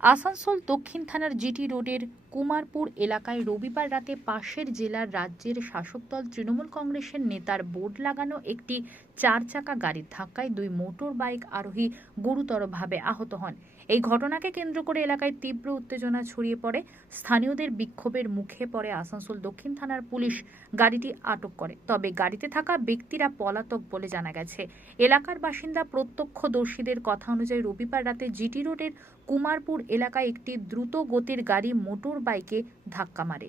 আসানসোল দক্ষিণ থানার জিটি রোডের কুমারপুর এলাকায় রবিবার রাতে পাশের জেলার রাজ্যের শাসক দল তৃণমূল কংগ্রেসের নেতার বোর্ড লাগানো একটি চার চাকা গাড়ির ধাক্কায় দুই মোটর বাইক আরোহী গুরুতরভাবে আহত হন। এই ঘটনাকে কেন্দ্র করে এলাকায় তীব্র উত্তেজনা ছড়িয়ে পড়ে। স্থানীয়দের বিক্ষোভের মুখে পড়ে আসানসোল দক্ষিণ থানার পুলিশ। গাড়িটি আটক করে। তবে গাড়িতে থাকা ব্যক্তিরা পলাতক বলে জানা গেছে। এলাকার বাসিন্দা প্রত্যক্ষদর্শীদের কথা অনুযায়ী রবিবার রাতে জিটি রোডের কুমারপুর এলাকায় একটি দ্রুত গতির গাড়ি মোটর বাইকে ধাক্কা মারে।